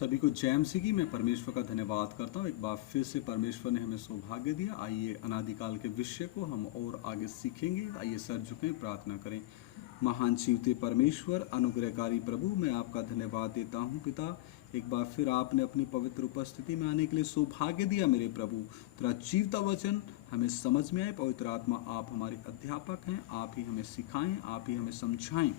सभी को जय मसीह की। मैं परमेश्वर का धन्यवाद करता हूँ। एक बार फिर से परमेश्वर ने हमें सौभाग्य दिया। आइए अनादिकाल के विषय को हम और आगे सीखेंगे। आइए सर झुकें, प्रार्थना करें। महान जीवते परमेश्वर, अनुग्रहकारी प्रभु, मैं आपका धन्यवाद देता हूँ पिता। एक बार फिर आपने अपनी पवित्र उपस्थिति में आने के लिए सौभाग्य दिया मेरे प्रभु। तेरा जीवता वचन हमें समझ में आए। पवित्र आत्मा आप हमारे अध्यापक हैं, आप ही हमें सिखाएं, आप ही हमें समझाएं।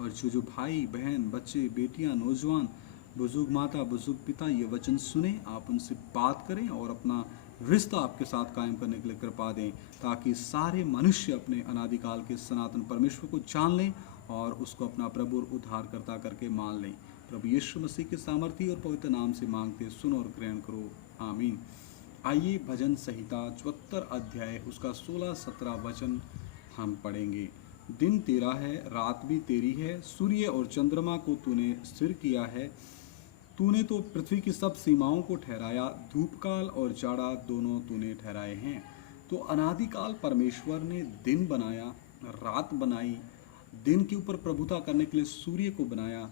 और जो भाई बहन, बच्चे, बेटियां, नौजवान, बुजुर्ग माता, बुजुर्ग पिता ये वचन सुने, आप उनसे बात करें और अपना रिश्ता आपके साथ कायम करने के लिए कृपा दें, ताकि सारे मनुष्य अपने अनादिकाल के सनातन परमेश्वर को जान लें और उसको अपना प्रभु और उद्धारकर्ता करके मान लें। प्रभु यीशु मसीह के सामर्थ्य और पवित्र नाम से मांगते सुनो और ग्रहण करो, आमीन। आइए भजन संहिता 74 अध्याय उसका 16-17 वचन हम पढ़ेंगे। दिन तेरा है, रात भी तेरी है, सूर्य और चंद्रमा को तूने स्थिर किया है। तूने तो पृथ्वी की सब सीमाओं को ठहराया, धूपकाल और जाड़ा दोनों तूने ठहराए हैं। तो अनादिकाल परमेश्वर ने दिन बनाया, रात बनाई। दिन के ऊपर प्रभुता करने के लिए सूर्य को बनाया,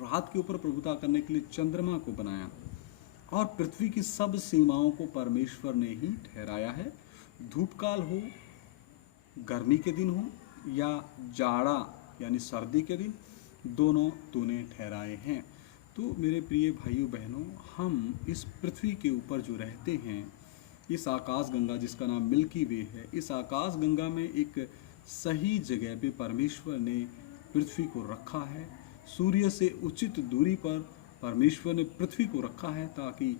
रात के ऊपर प्रभुता करने के लिए चंद्रमा को बनाया, और पृथ्वी की सब सीमाओं को परमेश्वर ने ही ठहराया है। धूपकाल हो, गर्मी के दिन हो, या जाड़ा यानी सर्दी के दिन, दोनों तूने ठहराए हैं। तो मेरे प्रिय भाइयों बहनों, हम इस पृथ्वी के ऊपर जो रहते हैं, इस आकाश गंगा जिसका नाम मिल्की वे है, इस आकाश गंगा में एक सही जगह पे परमेश्वर ने पृथ्वी को रखा है। सूर्य से उचित दूरी पर परमेश्वर ने पृथ्वी को रखा है, ताकि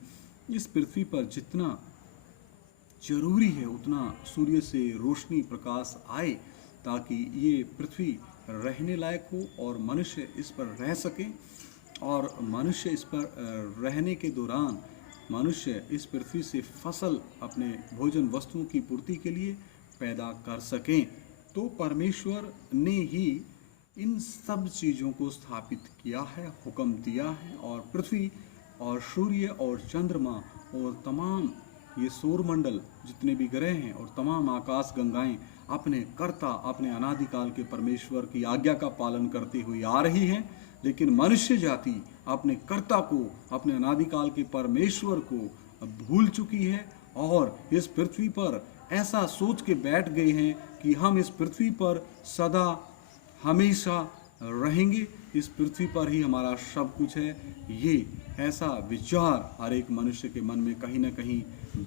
इस पृथ्वी पर जितना जरूरी है उतना सूर्य से रोशनी प्रकाश आए, ताकि ये पृथ्वी रहने लायक हो और मनुष्य इस पर रह सके। और मनुष्य इस पर रहने के दौरान मनुष्य इस पृथ्वी से फसल, अपने भोजन वस्तुओं की पूर्ति के लिए पैदा कर सकें। तो परमेश्वर ने ही इन सब चीज़ों को स्थापित किया है, हुक्म दिया है। और पृथ्वी और सूर्य और चंद्रमा और तमाम ये सौरमंडल जितने भी ग्रह हैं और तमाम आकाश गंगाएं अपने कर्ता, अपने अनादिकाल के परमेश्वर की आज्ञा का पालन करते हुए आ रही हैं। लेकिन मनुष्य जाति अपने कर्ता को, अपने अनादिकाल के परमेश्वर को भूल चुकी है और इस पृथ्वी पर ऐसा सोच के बैठ गए हैं कि हम इस पृथ्वी पर सदा हमेशा रहेंगे, इस पृथ्वी पर ही हमारा सब कुछ है। ये ऐसा विचार हर एक मनुष्य के मन में कहीं ना कहीं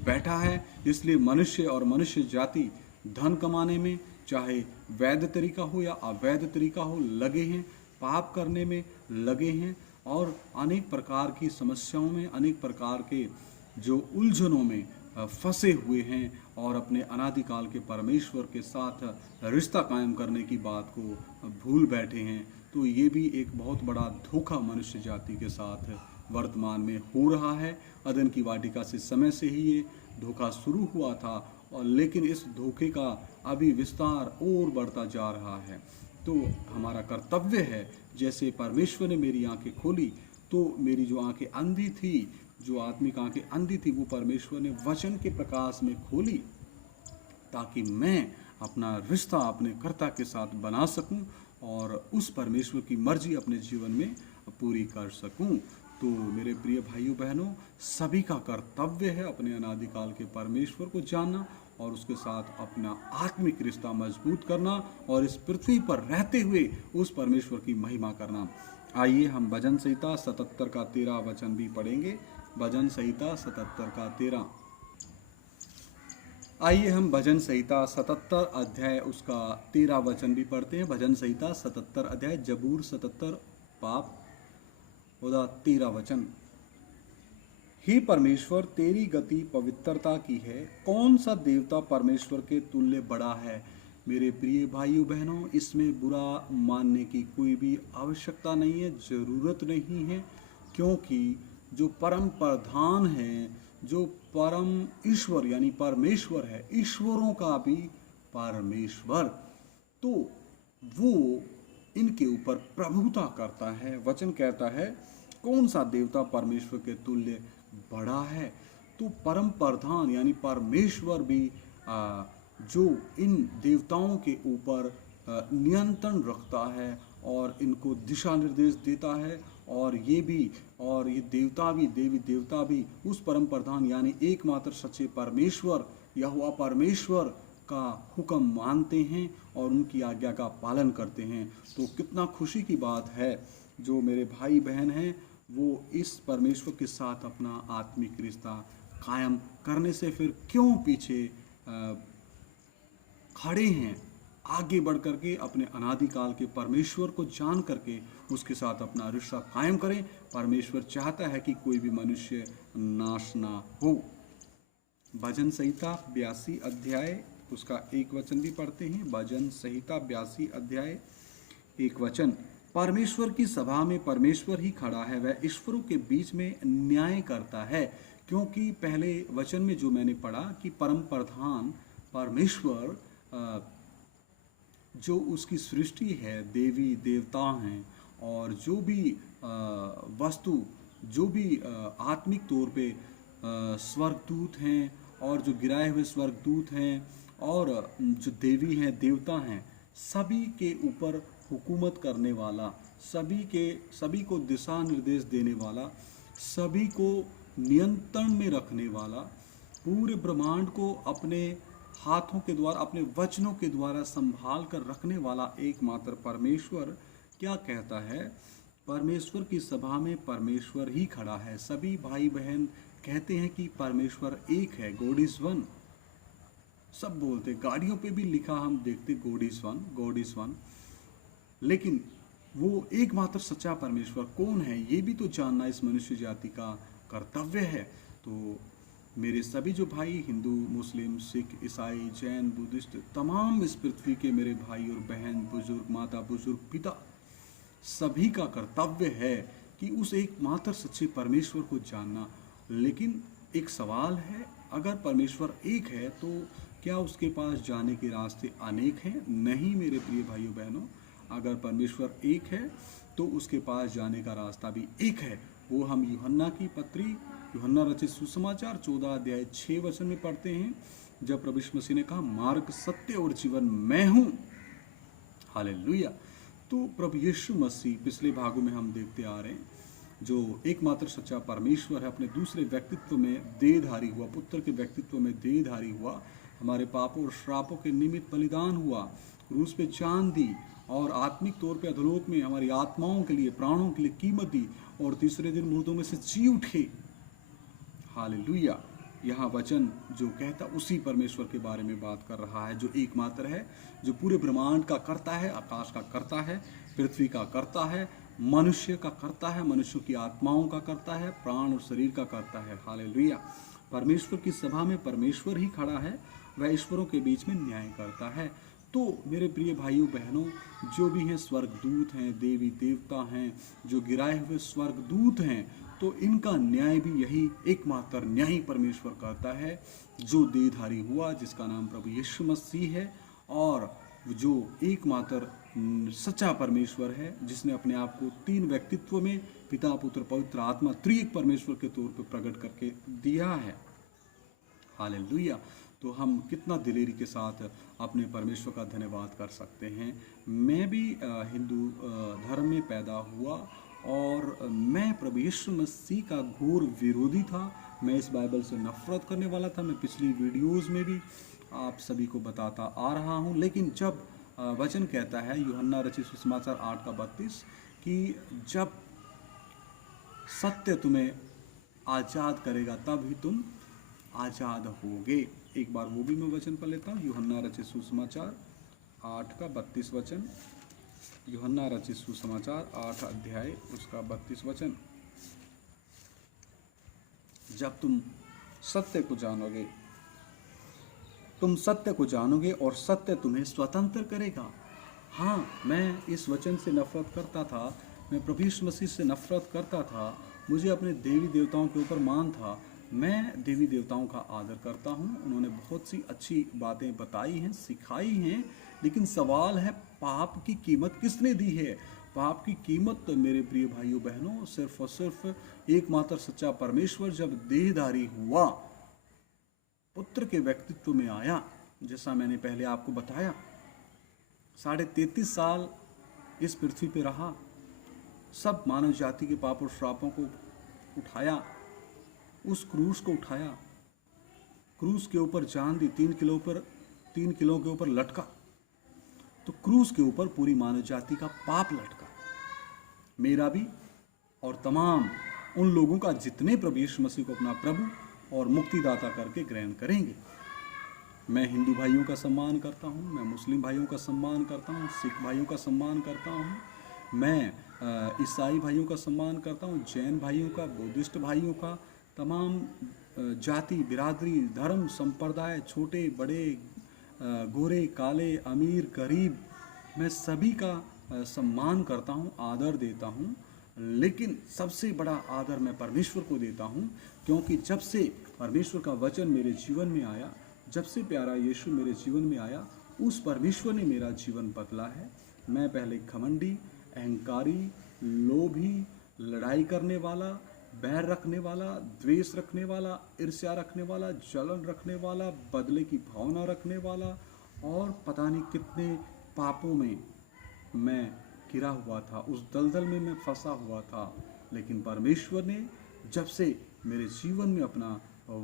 बैठा है। इसलिए मनुष्य और मनुष्य जाति धन कमाने में, चाहे वैध तरीका हो या अवैध तरीका हो, लगे हैं, पाप करने में लगे हैं और अनेक प्रकार की समस्याओं में, अनेक प्रकार के जो उलझनों में फंसे हुए हैं और अपने अनादिकाल के परमेश्वर के साथ रिश्ता कायम करने की बात को भूल बैठे हैं। तो ये भी एक बहुत बड़ा धोखा मनुष्य जाति के साथ वर्तमान में हो रहा है। अदन की वाटिका से समय से ही ये धोखा शुरू हुआ था, और लेकिन इस धोखे का अभी विस्तार और बढ़ता जा रहा है। तो हमारा कर्तव्य है, जैसे परमेश्वर ने मेरी आंखें खोली, तो मेरी जो आंखें अंधी थी, जो आत्मिक आंखें अंधी थी, वो परमेश्वर ने वचन के प्रकाश में खोली, ताकि मैं अपना रिश्ता अपने कर्ता के साथ बना सकूं और उस परमेश्वर की मर्जी अपने जीवन में पूरी कर सकूं। तो मेरे प्रिय भाइयों बहनों, सभी का कर्तव्य है अपने अनादिकाल के परमेश्वर को जानना और उसके साथ अपना आत्मिक रिश्ता मजबूत करना और इस पृथ्वी पर रहते हुए उस परमेश्वर की महिमा करना। आइए हम भजन संहिता 77 का 13 वचन भी पढ़ेंगे। भजन संहिता 77 का 13। आइए हम भजन संहिता 77 अध्याय उसका 13 वचन भी पढ़ते हैं। भजन संहिता 77 अध्याय, जबूर 77 पाप उदा 13 वचन। हे परमेश्वर, तेरी गति पवित्रता की है, कौन सा देवता परमेश्वर के तुल्य बड़ा है। मेरे प्रिय भाइयों बहनों, इसमें बुरा मानने की कोई भी आवश्यकता नहीं है, ज़रूरत नहीं है, क्योंकि जो परम प्रधान है, जो परम ईश्वर यानी परमेश्वर है, ईश्वरों का भी परमेश्वर, तो वो इनके ऊपर प्रभुता करता है। वचन कहता है, कौन सा देवता परमेश्वर के तुल्य बड़ा है। तो परम प्रधान यानी परमेश्वर भी जो इन देवताओं के ऊपर नियंत्रण रखता है और इनको दिशा निर्देश देता है और ये देवता भी, देवी देवता भी उस परम प्रधान यानी एकमात्र सच्चे परमेश्वर यहोवा परमेश्वर का हुक्म मानते हैं और उनकी आज्ञा का पालन करते हैं। तो कितना खुशी की बात है, जो मेरे भाई बहन हैं वो इस परमेश्वर के साथ अपना आत्मिक रिश्ता कायम करने से फिर क्यों पीछे खड़े हैं। आगे बढ़ करके अपने अनादिकाल के परमेश्वर को जान करके उसके साथ अपना रिश्ता कायम करें। परमेश्वर चाहता है कि कोई भी मनुष्य नाश ना हो। भजन संहिता 82 अध्याय उसका एक वचन भी पढ़ते हैं। भजन संहिता 82 अध्याय एक वचन, परमेश्वर की सभा में परमेश्वर ही खड़ा है, वह ईश्वरों के बीच में न्याय करता है। क्योंकि पहले वचन में जो मैंने पढ़ा कि परम प्रधान परमेश्वर जो उसकी सृष्टि है, देवी देवता हैं और जो भी वस्तु, जो भी आत्मिक तौर पे स्वर्गदूत हैं और जो गिराए हुए स्वर्गदूत हैं और जो देवी हैं, देवता हैं, सभी के ऊपर हुकूमत करने वाला, सभी को दिशा निर्देश देने वाला, सभी को नियंत्रण में रखने वाला, पूरे ब्रह्मांड को अपने हाथों के द्वारा, अपने वचनों के द्वारा संभाल कर रखने वाला एकमात्र परमेश्वर क्या कहता है? परमेश्वर की सभा में परमेश्वर ही खड़ा है। सभी भाई बहन कहते हैं कि परमेश्वर एक है, गॉड इज वन। सब बोलते, गाड़ियों पे भी लिखा हम देखते God is one, God is one. लेकिन वो एकमात्र सच्चा परमेश्वर कौन है, ये भी तो जानना इस मनुष्य जाति का कर्तव्य है। तो मेरे सभी जो भाई, हिंदू, मुस्लिम, सिख, ईसाई, जैन, बुद्धिस्ट, तमाम इस पृथ्वी के मेरे भाई और बहन, बुजुर्ग, माता, बुजुर्ग, पिता, सभी का कर्तव्य है कि उस एकमात्र सच्चे परमेश्वर को जानना। लेकिन एक सवाल है, अगर परमेश्वर एक है तो क्या उसके पास जाने के रास्ते अनेक हैं? नहीं मेरे प्रिय भाइयों बहनों, अगर परमेश्वर एक है तो उसके पास जाने का रास्ता भी एक है। वो हम यूहन्ना की पत्री, यूहन्ना रचित सुसमाचार 14 अध्याय 6 वचन में पढ़ते हैं, जब प्रभु यीशु मसीह ने कहा, मार्ग, सत्य और जीवन मैं हूँ। हालेलुया। तो प्रभु यीशु मसीह पिछले भागों में हम देखते आ रहे हैं, जो एकमात्र सच्चा परमेश्वर है, अपने दूसरे व्यक्तित्व में देहधारी हुआ, पुत्र के व्यक्तित्व में देहधारी हुआ, हमारे पापों और श्रापों के निमित्त बलिदान हुआ, क्रूस पे जान दी और आत्मिक तौर पे अधोलोक में हमारी आत्माओं के लिए, प्राणों के लिए कीमत दी और तीसरे दिन मुर्दों में से जी उठे। हालेलुया। यहाँ वचन जो कहता उसी परमेश्वर के बारे में बात कर रहा है, जो एकमात्र है, जो पूरे ब्रह्मांड का करता है, आकाश का करता है, पृथ्वी का करता है, मनुष्य का करता है, मनुष्यों की आत्माओं का करता है, प्राण और शरीर का करता है। हालेलुया। परमेश्वर की सभा में परमेश्वर ही खड़ा है, वह ईश्वरों के बीच में न्याय करता है। तो मेरे प्रिय भाइयों बहनों, जो भी हैं स्वर्गदूत हैं, देवी देवता हैं, जो गिराए हुए स्वर्गदूत हैं, तो इनका न्याय भी यही एकमात्र न्यायी परमेश्वर करता है, जो देहधारी हुआ, जिसका नाम प्रभु यीशु मसीह है, और जो एकमात्र सच्चा परमेश्वर है, जिसने अपने आप को तीन व्यक्तित्व में पिता, पुत्र, पवित्र आत्मा, त्रिएक परमेश्वर के तौर पर प्रकट करके दिया है। हालेलुया। तो हम कितना दिलेरी के साथ अपने परमेश्वर का धन्यवाद कर सकते हैं। मैं भी हिंदू धर्म में पैदा हुआ और मैं प्रभु यीशु मसीह का घोर विरोधी था। मैं इस बाइबल से नफरत करने वाला था। मैं पिछली वीडियोस में भी आप सभी को बताता आ रहा हूं। लेकिन जब वचन कहता है यूहन्ना रचित सुसमाचार 8:32 कि जब सत्य तुम्हें आज़ाद करेगा तब ही तुम आज़ाद होगे। एक बार वो भी मैं वचन पढ़ लेता हूँ। यूहन्ना रचित सुसमाचार 8:32 वचन। यूहन्ना रचित सुसमाचार 8 अध्याय उसका 32 वचन। जब तुम सत्य को जानोगे, तुम सत्य को जानोगे और सत्य तुम्हें स्वतंत्र करेगा। हाँ, मैं इस वचन से नफरत करता था, मैं प्रभु यीशु मसीह से नफरत करता था, मुझे अपने देवी देवताओं के ऊपर मान था। मैं देवी देवताओं का आदर करता हूँ, उन्होंने बहुत सी अच्छी बातें बताई हैं, सिखाई हैं, लेकिन सवाल है पाप की कीमत किसने दी है? पाप की कीमत तो मेरे प्रिय भाइयों बहनों सिर्फ और सिर्फ एकमात्र सच्चा परमेश्वर जब देहधारी हुआ, पुत्र के व्यक्तित्व में आया, जैसा मैंने पहले आपको बताया, 33.5 साल इस पृथ्वी पे रहा, सब मानव जाति के पाप और श्रापों को उठाया, उस क्रूस को उठाया, क्रूस के ऊपर जान दी, 3 किलो के ऊपर लटका, तो क्रूस के ऊपर पूरी मानव जाति का पाप लटका, मेरा भी और तमाम उन लोगों का जितने प्रभु यीशु मसीह को अपना प्रभु और मुक्तिदाता करके ग्रहण करेंगे। मैं हिंदू भाइयों का सम्मान करता हूँ, मैं मुस्लिम भाइयों का सम्मान करता हूँ, सिख भाइयों का सम्मान करता हूँ, मैं ईसाई भाइयों का सम्मान करता हूँ, जैन भाइयों का, बुद्धिस्ट भाइयों का, तमाम जाति, बिरादरी, धर्म, संप्रदाय, छोटे बड़े, गोरे काले, अमीर गरीब, मैं सभी का सम्मान करता हूँ, आदर देता हूँ। लेकिन सबसे बड़ा आदर मैं परमेश्वर को देता हूँ, क्योंकि जब से परमेश्वर का वचन मेरे जीवन में आया, जब से प्यारा यीशु मेरे जीवन में आया, उस परमेश्वर ने मेरा जीवन बदला है। मैं पहले घमंडी, अहंकारी, लोभी, लड़ाई करने वाला, बैर रखने वाला, द्वेष रखने वाला, ईर्ष्या रखने वाला, जलन रखने वाला, बदले की भावना रखने वाला और पता नहीं कितने पापों में मैं गिरा हुआ था, उस दलदल में मैं फंसा हुआ था। लेकिन परमेश्वर ने जब से मेरे जीवन में अपना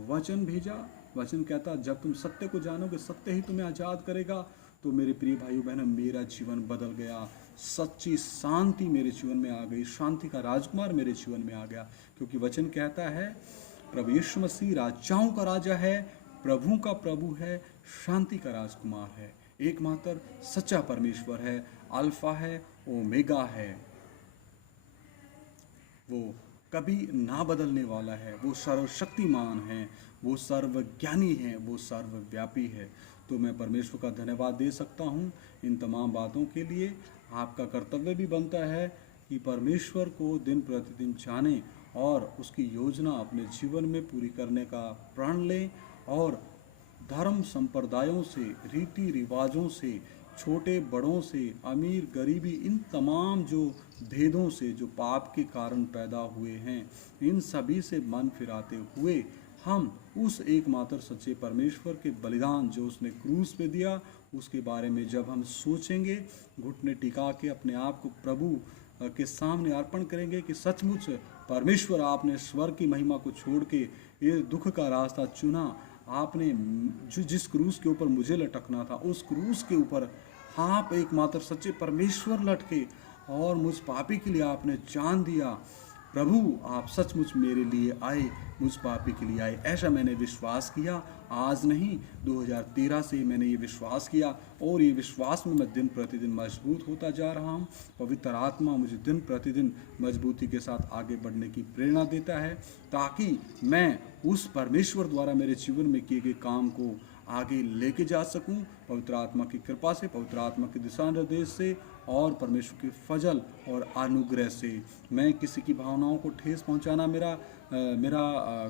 वचन भेजा, वचन कहता जब तुम सत्य को जानोगे सत्य ही तुम्हें आज़ाद करेगा, तो मेरे प्रिय भाइयों बहनों, मेरा जीवन बदल गया। सच्ची शांति मेरे जीवन में आ गई, शांति का राजकुमार मेरे जीवन में आ गया, क्योंकि वचन कहता है प्रभु यीशु मसीह राजाओं का राजा है, प्रभु का प्रभु है, शांति का राजकुमार है, एकमात्र सच्चा परमेश्वर है, अल्फा है, ओमेगा है, वो कभी ना बदलने वाला है, वो सर्वशक्तिमान है, वो सर्वज्ञानी है, वो सर्वव्यापी है। तो मैं परमेश्वर का धन्यवाद दे सकता हूँ इन तमाम बातों के लिए। आपका कर्तव्य भी बनता है कि परमेश्वर को दिन प्रतिदिन जानें और उसकी योजना अपने जीवन में पूरी करने का प्रण लें, और धर्म संप्रदायों से, रीति रिवाजों से, छोटे बड़ों से, अमीर गरीबी, इन तमाम जो भेदों से जो पाप के कारण पैदा हुए हैं, इन सभी से मन फिराते हुए हम उस एकमात्र सच्चे परमेश्वर के बलिदान जो उसने क्रूस पे दिया, उसके बारे में जब हम सोचेंगे, घुटने टिका के अपने आप को प्रभु के सामने अर्पण करेंगे कि सचमुच परमेश्वर आपने स्वर्ग की महिमा को छोड़ के ये दुख का रास्ता चुना, आपने जिस क्रूस के ऊपर मुझे लटकना था, उस क्रूस के ऊपर आप एकमात्र सच्चे परमेश्वर लटके और मुझ पापी के लिए आपने जान दिया। प्रभु आप सचमुच मेरे लिए आए, मुझ पापी के लिए आए, ऐसा मैंने विश्वास किया। आज नहीं, 2013 से मैंने ये विश्वास किया और ये विश्वास में मैं दिन प्रतिदिन मजबूत होता जा रहा हूँ। पवित्र आत्मा मुझे दिन प्रतिदिन मजबूती के साथ आगे बढ़ने की प्रेरणा देता है, ताकि मैं उस परमेश्वर द्वारा मेरे जीवन में किए गए काम को आगे लेके जा सकूं, पवित्र आत्मा की कृपा से, पवित्र आत्मा के दिशा निर्देश से और परमेश्वर के फजल और अनुग्रह से। मैं किसी की भावनाओं को ठेस पहुंचाना मेरा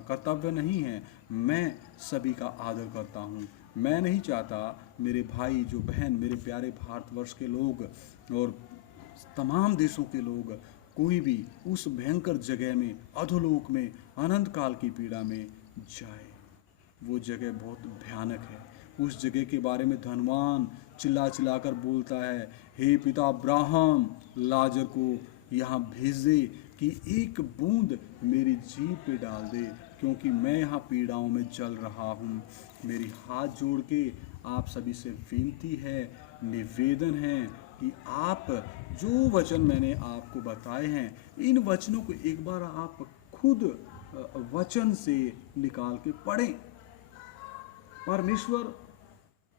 कर्तव्य नहीं है। मैं सभी का आदर करता हूं। मैं नहीं चाहता मेरे भाई जो बहन, मेरे प्यारे भारतवर्ष के लोग और तमाम देशों के लोग, कोई भी उस भयंकर जगह में, अधोलोक में, अनंत काल की पीड़ा में जाए। वो जगह बहुत भयानक है। उस जगह के बारे में धनवान चिल्ला चिल्ला कर बोलता है, हे पिता अब्राहम, लाजर को यहाँ भेज दे कि एक बूंद मेरी जीभ पे डाल दे, क्योंकि मैं यहाँ पीड़ाओं में जल रहा हूँ। मेरी हाथ जोड़ के आप सभी से विनती है, निवेदन है कि आप जो वचन मैंने आपको बताए हैं, इन वचनों को एक बार आप खुद वचन से निकाल के पढ़ें। परमेश्वर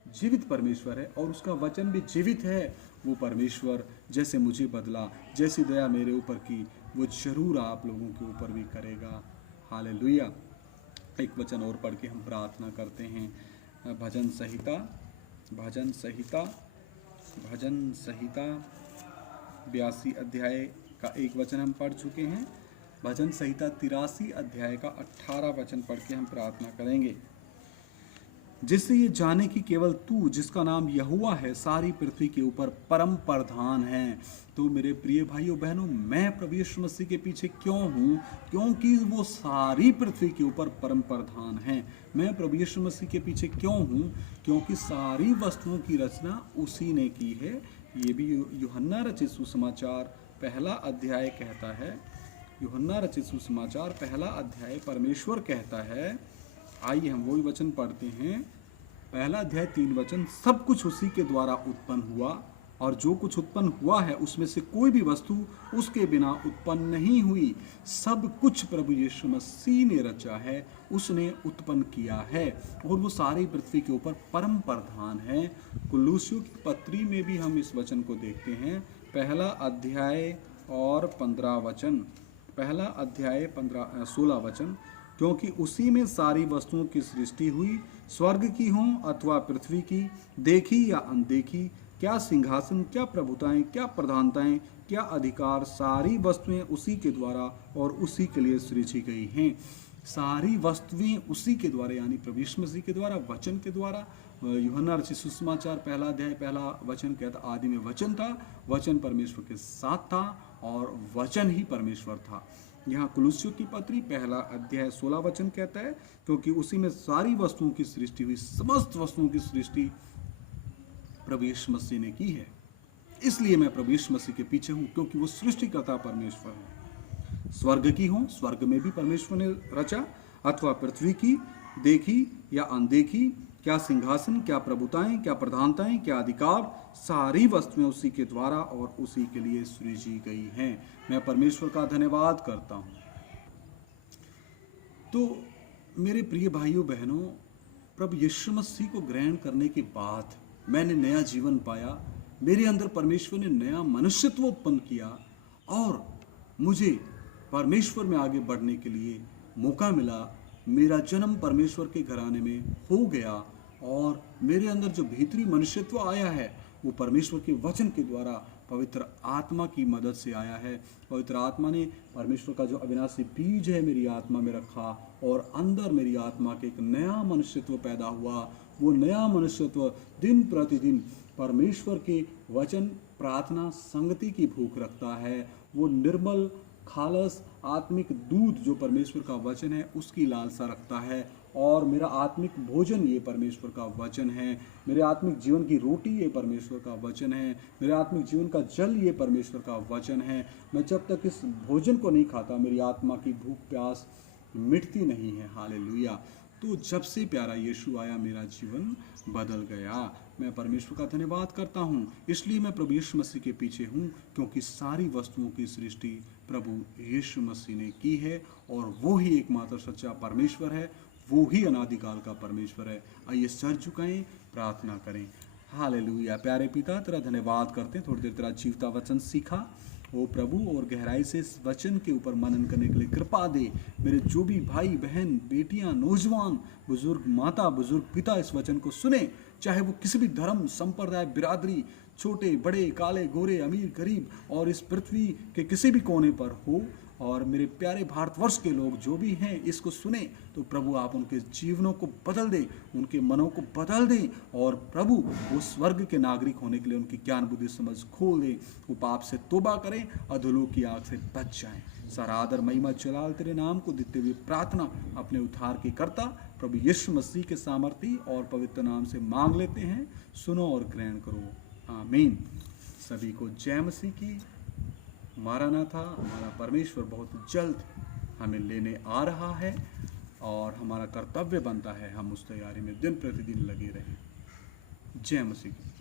जीवित परमेश्वर है और उसका वचन भी जीवित है। वो परमेश्वर जैसे मुझे बदला, जैसी दया मेरे ऊपर की, वो जरूर आप लोगों के ऊपर भी करेगा। हालेलुया। एक वचन और पढ़ के हम प्रार्थना करते हैं। भजन संहिता 82 अध्याय का एक वचन हम पढ़ चुके हैं। भजन संहिता 83 अध्याय का 18 वचन पढ़ के हम प्रार्थना करेंगे। जिससे ये जाने कि केवल तू, जिसका नाम यहोवा है, सारी पृथ्वी के ऊपर परम प्रधान है। तो मेरे प्रिय भाइयों बहनों, मैं प्रभु यीशु मसीह के पीछे क्यों हूँ? क्योंकि वो सारी पृथ्वी के ऊपर परम प्रधान है। मैं प्रभु यीशु मसीह के पीछे क्यों हूँ? क्योंकि सारी वस्तुओं की रचना उसी ने की है। ये भी यूहन्ना रचित सुसमाचार पहला अध्याय कहता है, यूहन्ना रचित सुसमाचार पहला अध्याय परमेश्वर कहता है, आइए हम वही वचन पढ़ते हैं। पहला अध्याय 3 वचन, सब कुछ उसी के द्वारा उत्पन्न हुआ और जो कुछ उत्पन्न हुआ है उसमें से कोई भी वस्तु उसके बिना उत्पन्न नहीं हुई। सब कुछ प्रभु यीशु मसीह ने रचा है, उसने उत्पन्न किया है और वो सारी पृथ्वी के ऊपर परम प्रधान है। कुलूसियों की पत्री में भी हम इस वचन को देखते हैं, पहला अध्याय और 15 वचन, पहला अध्याय 16 वचन, क्योंकि उसी में सारी वस्तुओं की सृष्टि हुई, स्वर्ग की हों अथवा पृथ्वी की, देखी या अनदेखी, क्या सिंहासन, क्या प्रभुताएं, क्या प्रधानताएं, क्या अधिकार, सारी वस्तुएं उसी के द्वारा और उसी के लिए सृजी गई हैं। सारी वस्तुएं उसी के द्वारा, यानी प्रभु यीशु मसीह के द्वारा, वचन के द्वारा। यूहन्ना रचित सुसमाचार पहला अध्याय पहला वचन कहता, आदि में वचन था, वचन परमेश्वर के साथ था और वचन ही परमेश्वर था। यहाँ कुलुस्सियों की पत्री पहला अध्याय 16 वचन कहता है, क्योंकि उसी में सारी वस्तुओं की सृष्टि हुई, समस्त वस्तुओं की सृष्टि प्रभु यीशु मसीह ने की है। इसलिए मैं प्रभु यीशु मसीह के पीछे हूँ, क्योंकि वो सृष्टिकर्ता परमेश्वर है। स्वर्ग की हो, स्वर्ग में भी परमेश्वर ने रचा, अथवा पृथ्वी की, देखी या अनदेखी, क्या सिंहासन, क्या प्रभुताएं, क्या प्रधानताएं, क्या अधिकार, सारी वस्तुएं उसी के द्वारा और उसी के लिए सृजी गई हैं। मैं परमेश्वर का धन्यवाद करता हूँ। तो मेरे प्रिय भाइयों बहनों, प्रभु यीशु मसीह को ग्रहण करने के बाद मैंने नया जीवन पाया, मेरे अंदर परमेश्वर ने नया मनुष्यत्व उत्पन्न किया और मुझे परमेश्वर में आगे बढ़ने के लिए मौका मिला। मेरा जन्म परमेश्वर के घराने में हो गया और मेरे अंदर जो भीतरी मनुष्यत्व आया है वो परमेश्वर के वचन के द्वारा पवित्र आत्मा की मदद से आया है। पवित्र आत्मा ने परमेश्वर का जो अविनाशी बीज है मेरी आत्मा में रखा और अंदर मेरी आत्मा के एक नया मनुष्यत्व पैदा हुआ। वो नया मनुष्यत्व दिन प्रतिदिन परमेश्वर के वचन, प्रार्थना, संगति की भूख रखता है। वो निर्मल, खालस आत्मिक दूध जो परमेश्वर का वचन है उसकी लालसा रखता है और मेरा आत्मिक भोजन ये परमेश्वर का वचन है। मेरे आत्मिक जीवन की रोटी ये परमेश्वर का वचन है। मेरे आत्मिक जीवन का जल ये परमेश्वर का वचन है। मैं जब तक इस भोजन को नहीं खाता मेरी आत्मा की भूख प्यास मिटती नहीं है। हालेलुया। तो जब से प्यारा यीशु आया मेरा जीवन बदल गया। मैं परमेश्वर का धन्यवाद करता हूँ। इसलिए मैं प्रभु यीशु मसीह के पीछे हूँ, क्योंकि सारी वस्तुओं की सृष्टि प्रभु यीशु मसीह ने की है और वो ही एकमात्र सच्चा परमेश्वर है, वो ही अनादिकाल का परमेश्वर है। आइए सर झुकाएं, प्रार्थना करें। हालेलुया। प्यारे पिता, तेरा धन्यवाद करते हैं, थोड़ी देर तेरा जीवता वचन सीखा ओ प्रभु, और गहराई से इस वचन के ऊपर मनन करने के लिए कृपा दे। मेरे जो भी भाई बहन, बेटियां, नौजवान, बुजुर्ग माता, बुजुर्ग पिता इस वचन को सुने, चाहे वो किसी भी धर्म, संप्रदाय, बिरादरी, छोटे बड़े, काले गोरे, अमीर गरीब और इस पृथ्वी के किसी भी कोने पर हो, और मेरे प्यारे भारतवर्ष के लोग जो भी हैं इसको सुने, तो प्रभु आप उनके जीवनों को बदल दें, उनके मनों को बदल दें और प्रभु वो स्वर्ग के नागरिक होने के लिए उनकी ज्ञान बुद्धि समझ खोल दें। वो पाप से तौबा करें, अधोलोक की आग से बच जाएं। सारा आदर महिमा जलाल तेरे नाम को देते हुए प्रार्थना अपने उद्धार के कर्ता प्रभु यीशु मसीह के सामर्थी और पवित्र नाम से मांग लेते हैं। सुनो और ग्रहण करो, आमीन। सभी को जय मसीह की। मारानाथा। हमारा परमेश्वर बहुत जल्द हमें लेने आ रहा है और हमारा कर्तव्य बनता है हम उस तैयारी में दिन प्रतिदिन लगे रहें। जय मसीह की।